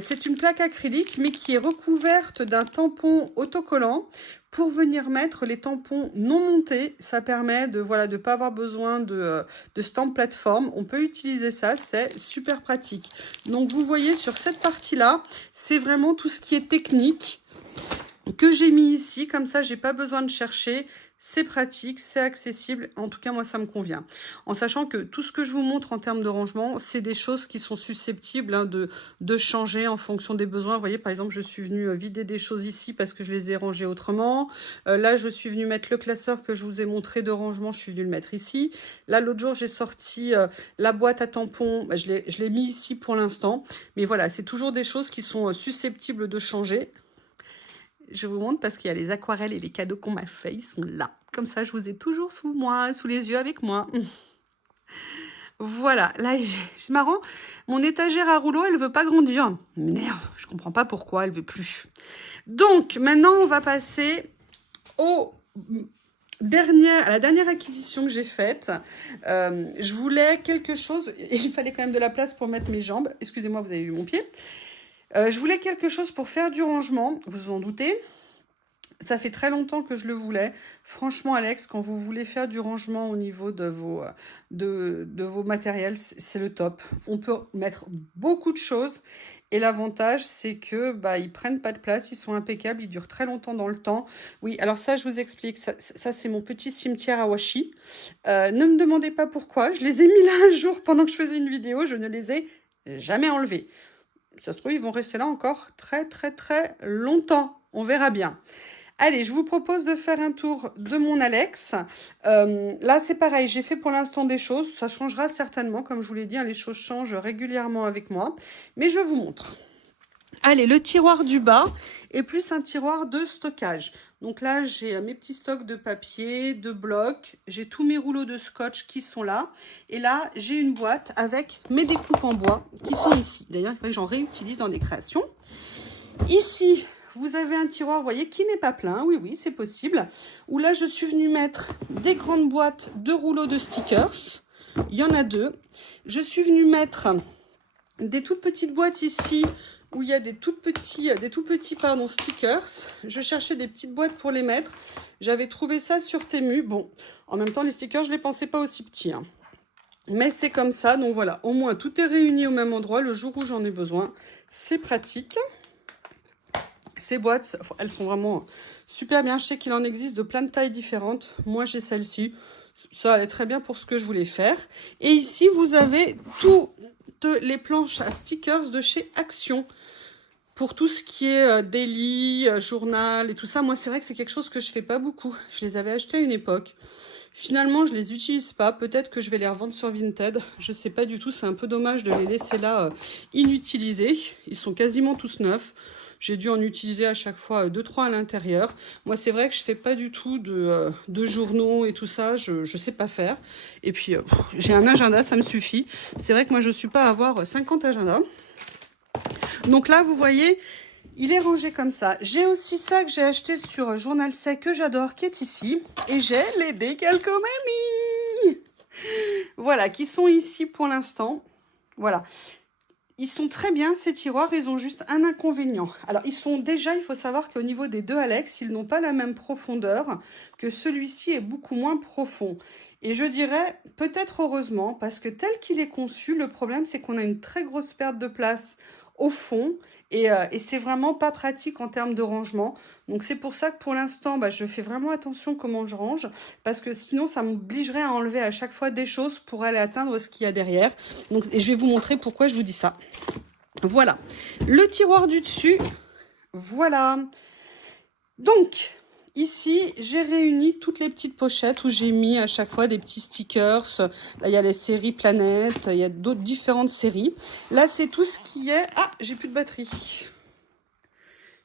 C'est une plaque acrylique, mais qui est recouverte d'un tampon autocollant pour venir mettre les tampons non montés. Ça permet de voilà, de pas avoir besoin de stamp plateforme. On peut utiliser ça, c'est super pratique. Donc, vous voyez, sur cette partie-là, c'est vraiment tout ce qui est technique que j'ai mis ici. Comme ça, j'ai pas besoin de chercher. C'est pratique, c'est accessible. En tout cas, moi, ça me convient. En sachant que tout ce que je vous montre en termes de rangement, c'est des choses qui sont susceptibles de changer en fonction des besoins. Vous voyez, par exemple, je suis venue vider des choses ici parce que je les ai rangées autrement. Là, je suis venue mettre le classeur que je vous ai montré de rangement. Je suis venue le mettre ici. Là, l'autre jour, j'ai sorti la boîte à tampons. Je l'ai mis ici pour l'instant. Mais voilà, c'est toujours des choses qui sont susceptibles de changer. Je vous montre parce qu'il y a les aquarelles et les cadeaux qu'on m'a fait, ils sont là. Comme ça, je vous ai toujours sous les yeux avec moi. Voilà, là, c'est marrant. Mon étagère à rouleau, elle ne veut pas grandir. Merde, je ne comprends pas pourquoi, elle ne veut plus. Donc, maintenant, on va passer à la dernière acquisition que j'ai faite. Je voulais quelque chose, et il fallait quand même de la place pour mettre mes jambes. Excusez-moi, vous avez vu mon pied. Je voulais quelque chose pour faire du rangement, vous vous en doutez. Ça fait très longtemps que je le voulais. Franchement, Alex, quand vous voulez faire du rangement au niveau de vos matériels, c'est le top. On peut mettre beaucoup de choses. Et l'avantage, c'est que ils prennent pas de place, ils sont impeccables, ils durent très longtemps dans le temps. Oui, alors ça, je vous explique. Ça c'est mon petit cimetière à washi. Ne me demandez pas pourquoi. Je les ai mis là un jour pendant que je faisais une vidéo. Je ne les ai jamais enlevés. Ça se trouve, ils vont rester là encore très longtemps. On verra bien. Allez, je vous propose de faire un tour de mon Alex. Là, c'est pareil, j'ai fait pour l'instant des choses. Ça changera certainement, comme je vous l'ai dit, hein, les choses changent régulièrement avec moi. Mais je vous montre. Allez, le tiroir du bas est plus un tiroir de stockage. Donc là, j'ai mes petits stocks de papier, de blocs. J'ai tous mes rouleaux de scotch qui sont là. Et là, j'ai une boîte avec mes découpes en bois qui sont ici. D'ailleurs, il faudrait que j'en réutilise dans des créations. Ici, vous avez un tiroir, vous voyez, qui n'est pas plein. Oui, oui, c'est possible. Où là, je suis venue mettre des grandes boîtes de rouleaux de stickers. Il y en a 2. Je suis venue mettre des toutes petites boîtes ici où il y a des tout petits stickers. Je cherchais des petites boîtes pour les mettre. J'avais trouvé ça sur Temu. Bon, en même temps, les stickers, je ne les pensais pas aussi petits. Hein. Mais c'est comme ça. Donc voilà, au moins, tout est réuni au même endroit. Le jour où j'en ai besoin, c'est pratique. Ces boîtes, elles sont vraiment super bien. Je sais qu'il en existe de plein de tailles différentes. Moi, j'ai celle-ci. Ça allait très bien pour ce que je voulais faire. Et ici, vous avez toutes les planches à stickers de chez Action. Pour tout ce qui est daily, journal et tout ça, moi, c'est vrai que c'est quelque chose que je fais pas beaucoup. Je les avais achetés à une époque. Finalement, je les utilise pas. Peut-être que je vais les revendre sur Vinted. Je sais pas du tout. C'est un peu dommage de les laisser là inutilisés. Ils sont quasiment tous neufs. J'ai dû en utiliser à chaque fois 2-3 à l'intérieur. Moi, c'est vrai que je fais pas du tout de journaux et tout ça. Je sais pas faire. Et puis, j'ai un agenda, ça me suffit. C'est vrai que moi, je suis pas à avoir 50 agendas. Donc là, vous voyez, il est rangé comme ça. J'ai aussi ça que j'ai acheté sur Journal Sec que j'adore, qui est ici. Et j'ai les décalcomanies. Voilà, qui sont ici pour l'instant. Voilà. Ils sont très bien, ces tiroirs, ils ont juste un inconvénient. Alors, ils sont déjà, il faut savoir qu'au niveau des deux Alex, ils n'ont pas la même profondeur, que celui-ci est beaucoup moins profond. Et je dirais, peut-être heureusement, parce que tel qu'il est conçu, le problème, c'est qu'on a une très grosse perte de place au fond, et c'est vraiment pas pratique en termes de rangement. Donc, c'est pour ça que pour l'instant, bah, je fais vraiment attention comment je range, parce que sinon, ça m'obligerait à enlever à chaque fois des choses pour aller atteindre ce qu'il y a derrière. Donc, et je vais vous montrer pourquoi je vous dis ça. Voilà, le tiroir du dessus, voilà. Donc, ici, j'ai réuni toutes les petites pochettes où j'ai mis à chaque fois des petits stickers. Là, il y a les séries Planète, il y a d'autres différentes séries. Là, c'est tout ce qui est... Ah, j'ai plus de batterie.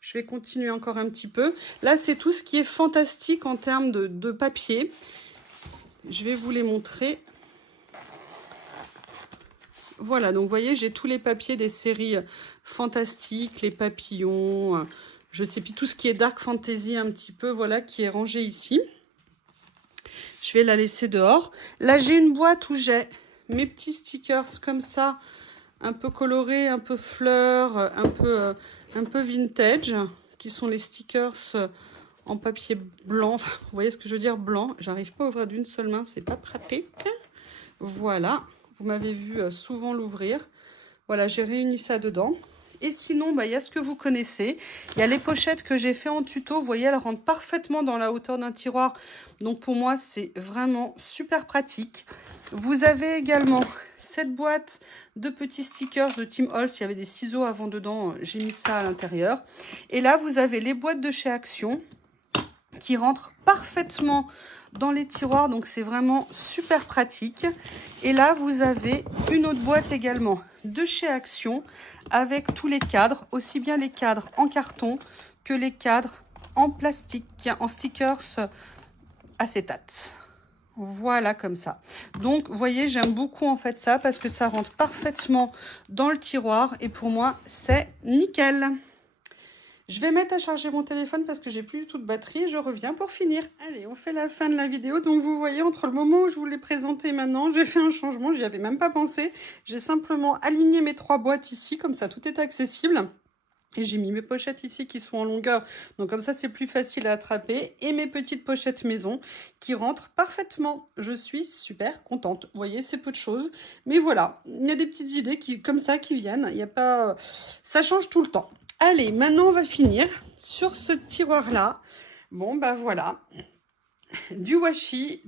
Je vais continuer encore un petit peu. Là, c'est tout ce qui est fantastique en termes de papier. Je vais vous les montrer. Voilà, donc vous voyez, j'ai tous les papiers des séries fantastiques, les papillons, je sais plus, tout ce qui est dark fantasy un petit peu, voilà, qui est rangé ici. Je vais la laisser dehors. Là, j'ai une boîte où j'ai mes petits stickers comme ça, un peu colorés, un peu fleurs, un peu vintage, qui sont les stickers en papier blanc. Enfin, vous voyez ce que je veux dire, blanc. J'arrive pas à ouvrir d'une seule main, c'est pas pratique. Voilà. Vous m'avez vu souvent l'ouvrir. Voilà, j'ai réuni ça dedans. Et sinon, bah, y a ce que vous connaissez. Il y a les pochettes que j'ai fait en tuto. Vous voyez, elles rentrent parfaitement dans la hauteur d'un tiroir. Donc, pour moi, c'est vraiment super pratique. Vous avez également cette boîte de petits stickers de Tim Holtz. Il y avait des ciseaux avant dedans. J'ai mis ça à l'intérieur. Et là, vous avez les boîtes de chez Action qui rentrent parfaitement dans les tiroirs, donc c'est vraiment super pratique. Et là, vous avez une autre boîte également de chez Action avec tous les cadres, aussi bien les cadres en carton que les cadres en plastique, en stickers acétate. Voilà, comme ça. Donc, vous voyez, j'aime beaucoup en fait ça parce que ça rentre parfaitement dans le tiroir et pour moi, c'est nickel. Je vais mettre à charger mon téléphone parce que j'ai plus du tout de batterie et je reviens pour finir. Allez, on fait la fin de la vidéo. Donc, vous voyez, entre le moment où je vous l'ai présenté et maintenant, j'ai fait un changement. J'y avais même pas pensé. J'ai simplement aligné mes 3 boîtes ici. Comme ça, tout est accessible. Et j'ai mis mes pochettes ici qui sont en longueur. Donc, comme ça, c'est plus facile à attraper. Et mes petites pochettes maison qui rentrent parfaitement. Je suis super contente. Vous voyez, c'est peu de choses. Mais voilà, il y a des petites idées qui, comme ça qui viennent. Il n'y a pas... Ça change tout le temps. Allez, maintenant, on va finir sur ce tiroir-là. Bon, bah voilà. Du washi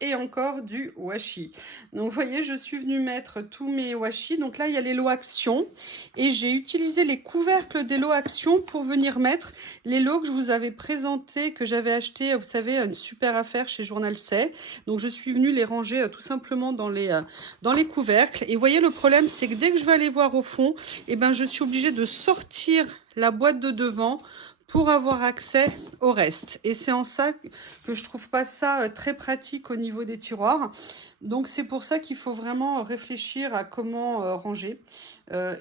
et encore du washi. Donc, vous voyez, je suis venue mettre tous mes washi. Donc là, il y a les lots Action. Et j'ai utilisé les couvercles des lots Action pour venir mettre les lots que je vous avais présentés, que j'avais acheté, vous savez, une super affaire chez Journal C. Donc, je suis venue les ranger tout simplement dans les couvercles. Et vous voyez, le problème, c'est que dès que je vais aller voir au fond, eh ben, je suis obligée de sortir la boîte de devant pour avoir accès au reste. Et c'est en ça que je trouve pas ça très pratique au niveau des tiroirs. Donc c'est pour ça qu'il faut vraiment réfléchir à comment ranger.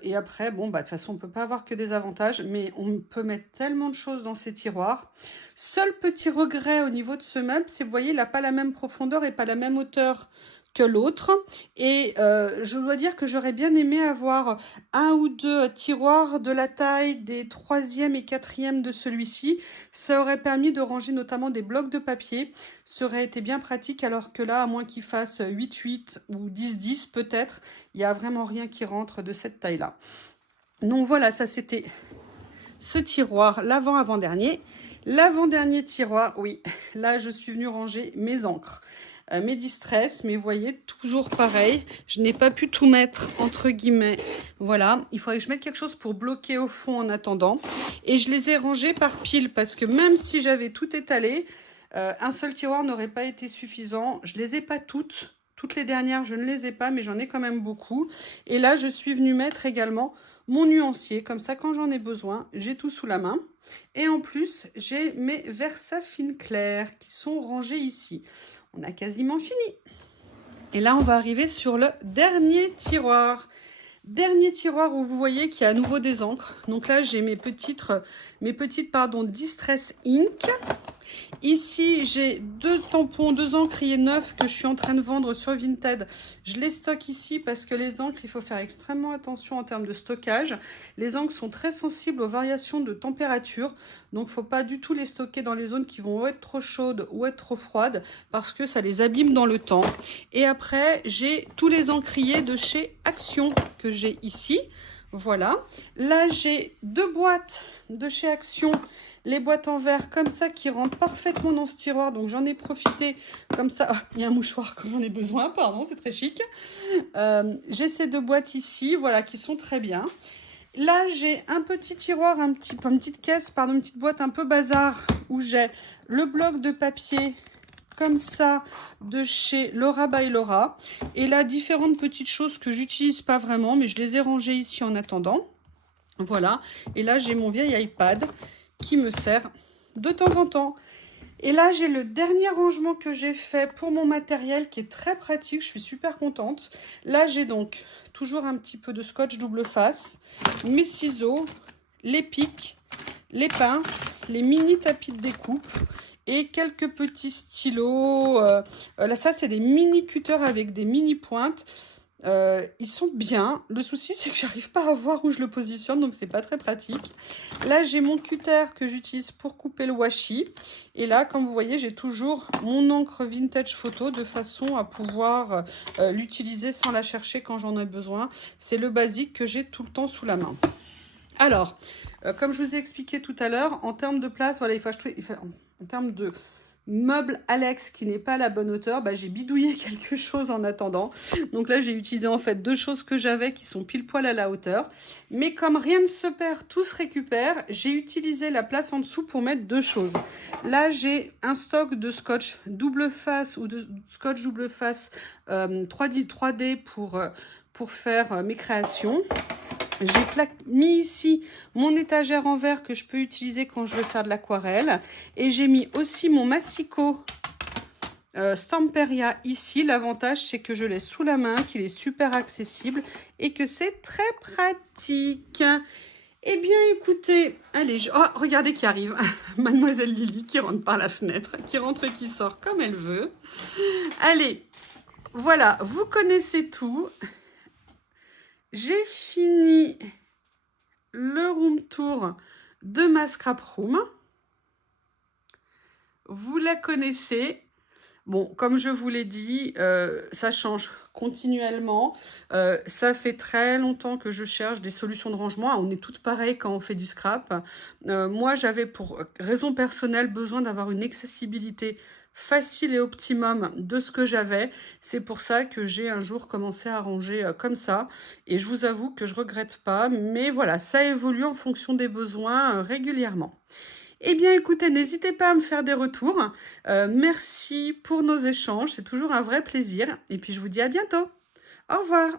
Et après, bon, bah de toute façon, on peut pas avoir que des avantages, mais on peut mettre tellement de choses dans ces tiroirs. Seul petit regret au niveau de ce meuble, c'est, vous voyez, il n'a pas la même profondeur et pas la même hauteur que l'autre. Et je dois dire que j'aurais bien aimé avoir un ou deux tiroirs de la taille des 3e et 4e de celui-ci. Ça aurait permis de ranger notamment des blocs de papier. Ça aurait été bien pratique, alors que là, à moins qu'il fasse 8-8 ou 10-10 peut-être, il n'y a vraiment rien qui rentre de cette taille-là. Donc voilà, ça c'était ce tiroir, l'avant-avant-dernier. L'avant-dernier tiroir, oui, là je suis venue ranger mes encres. Mes distress, mais vous voyez, toujours pareil, je n'ai pas pu tout mettre entre guillemets, voilà, il faudrait que je mette quelque chose pour bloquer au fond en attendant, et je les ai rangés par pile, parce que même si j'avais tout étalé, un seul tiroir n'aurait pas été suffisant. Je les ai pas toutes les dernières je ne les ai pas, mais j'en ai quand même beaucoup, et là je suis venue mettre également mon nuancier, comme ça quand j'en ai besoin, j'ai tout sous la main. Et en plus, j'ai mes Versafine clairs qui sont rangés ici. On a quasiment fini. Et là, on va arriver sur le dernier tiroir. Dernier tiroir où vous voyez qu'il y a à nouveau des encres. Donc là, j'ai mes petites Distress Ink. Ici, j'ai 2 tampons, 2 encriers neufs que je suis en train de vendre sur Vinted. Je les stocke ici parce que les encres, il faut faire extrêmement attention en termes de stockage. Les encres sont très sensibles aux variations de température. Donc, il ne faut pas du tout les stocker dans les zones qui vont ou être trop chaudes ou être trop froides parce que ça les abîme dans le temps. Et après, j'ai tous les encriers de chez Action que j'ai ici. Voilà. Là, j'ai 2 boîtes de chez Action. Les boîtes en verre comme ça qui rentrent parfaitement dans ce tiroir. Donc j'en ai profité comme ça. Ah, il y a un mouchoir quand j'en ai besoin, pardon, c'est très chic. J'ai ces 2 boîtes ici, voilà, qui sont très bien. Là, j'ai un petit tiroir, une petite caisse, pardon, une petite boîte un peu bazar où j'ai le bloc de papier comme ça de chez Laura by Laura. Et là, différentes petites choses que j'utilise pas vraiment, mais je les ai rangées ici en attendant. Voilà. Et là, j'ai mon vieil iPad qui me sert de temps en temps. Et là, j'ai le dernier rangement que j'ai fait pour mon matériel qui est très pratique. Je suis super contente. Là, j'ai donc toujours un petit peu de scotch double face, mes ciseaux, les pics, les pinces, les mini tapis de découpe et quelques petits stylos. Là, ça, c'est des mini cutters avec des mini pointes. Ils sont bien. Le souci, c'est que j'arrive pas à voir où je le positionne, donc c'est pas très pratique. Là, j'ai mon cutter que j'utilise pour couper le washi. Et là, comme vous voyez, j'ai toujours mon encre vintage photo de façon à pouvoir l'utiliser sans la chercher quand j'en ai besoin. C'est le basique que j'ai tout le temps sous la main. Alors, comme je vous ai expliqué tout à l'heure, en termes de place, voilà, en termes de meuble Alex qui n'est pas à la bonne hauteur, bah, j'ai bidouillé quelque chose en attendant. Donc là, j'ai utilisé en fait 2 choses que j'avais qui sont pile poil à la hauteur. Mais comme rien ne se perd, tout se récupère, j'ai utilisé la place en dessous pour mettre 2 choses. Là, j'ai un stock de scotch double face ou de scotch double face 3D pour faire mes créations. J'ai mis ici mon étagère en verre que je peux utiliser quand je vais faire de l'aquarelle. Et j'ai mis aussi mon massicot Stamperia ici. L'avantage, c'est que je l'ai sous la main, qu'il est super accessible et que c'est très pratique. Eh bien, écoutez, allez, oh, regardez qui arrive. Mademoiselle Lily qui rentre par la fenêtre, qui rentre et qui sort comme elle veut. Allez, voilà, vous connaissez tout. J'ai fini le room tour de ma scrap room. Vous la connaissez. Bon, comme je vous l'ai dit, ça change continuellement. Ça fait très longtemps que je cherche des solutions de rangement. On est toutes pareilles quand on fait du scrap. Moi, j'avais pour raison personnelle besoin d'avoir une accessibilité facile et optimum de ce que j'avais. C'est pour ça que j'ai un jour commencé à ranger comme ça. Et je vous avoue que je regrette pas. Mais voilà, ça évolue en fonction des besoins régulièrement. Eh bien, écoutez, n'hésitez pas à me faire des retours. Merci pour nos échanges. C'est toujours un vrai plaisir. Et puis, je vous dis à bientôt. Au revoir.